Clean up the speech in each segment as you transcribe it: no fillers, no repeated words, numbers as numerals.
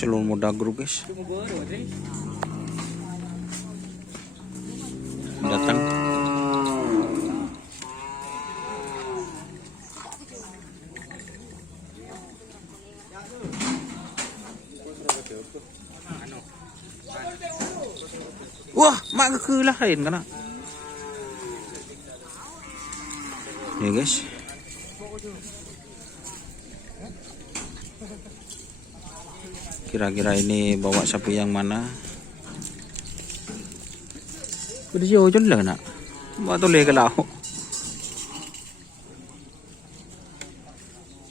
Seluruh modal grup guys datang. Wah, mak kekelahin kana. Ya guys. Kira-kira ini bawa sapi yang mana? Udah jauh lah nak. Bawa toleh ke laut.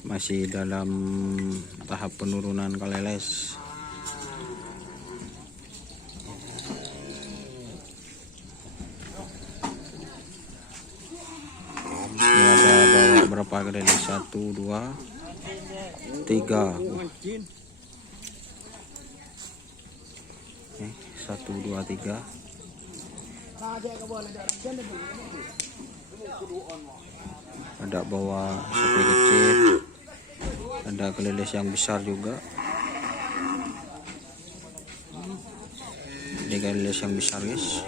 Masih dalam tahap penurunan kaleles. Ini ada bawa berapa kaleles? 1, 2, 3. 1, 2, 3. Ada bawa sapi kecil, ada keleles yang besar juga. Ini keleles yang besar guys.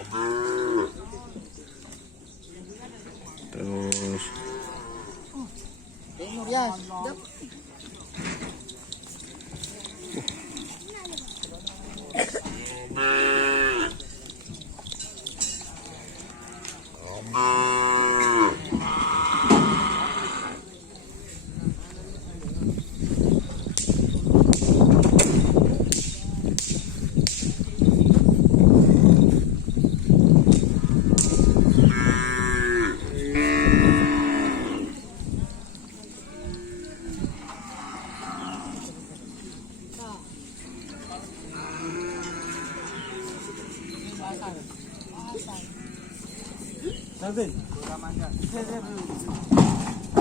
Terus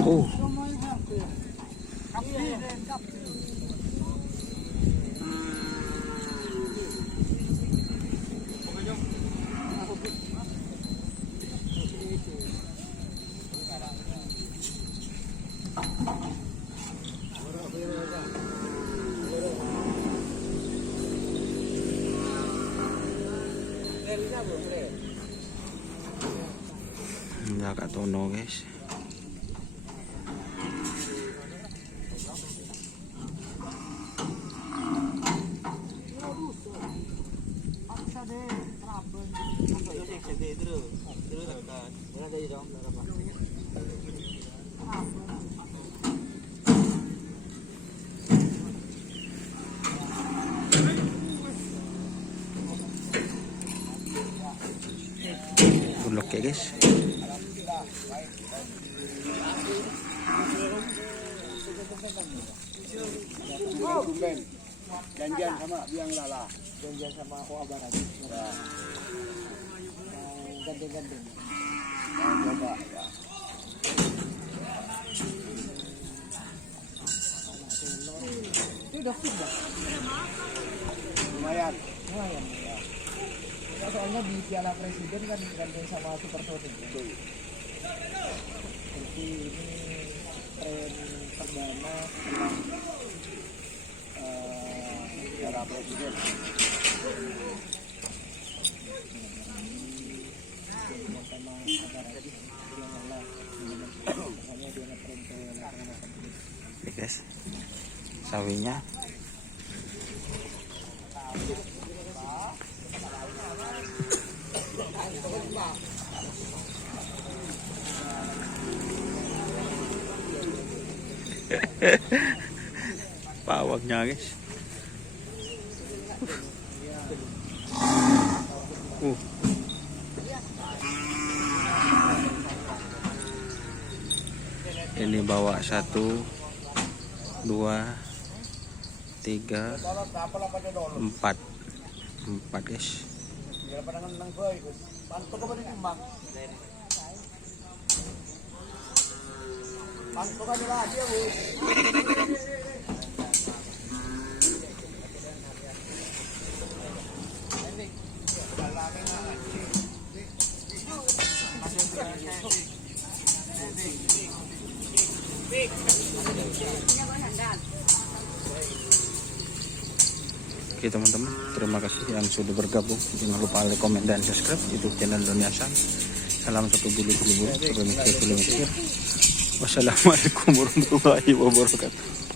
oh. Agak tono guys. Bulog ya guys. Janjian sama biang lala. Janjian sama aku abang aja. Ya. Gandeng-gandeng. Coba ya. Itu udah fit dah. Lumayan. Lumayan. Ya. Ya, soalnya di Piala Presiden kan gandeng sama Super Sonic. Betul. Jadi ini tren perdana setelah Piala Presiden. Oke guys, sawinya pawaknya guys. Ini bawa 1, 2, 3, 4 guys. Oke teman-teman, terima kasih yang sudah bergabung. Jangan lupa like, komen, dan subscribe YouTube channel Doni Hasan. Salam satu bulu bulu, bulu mikir. Wassalamualaikum warahmatullahi wabarakatuh.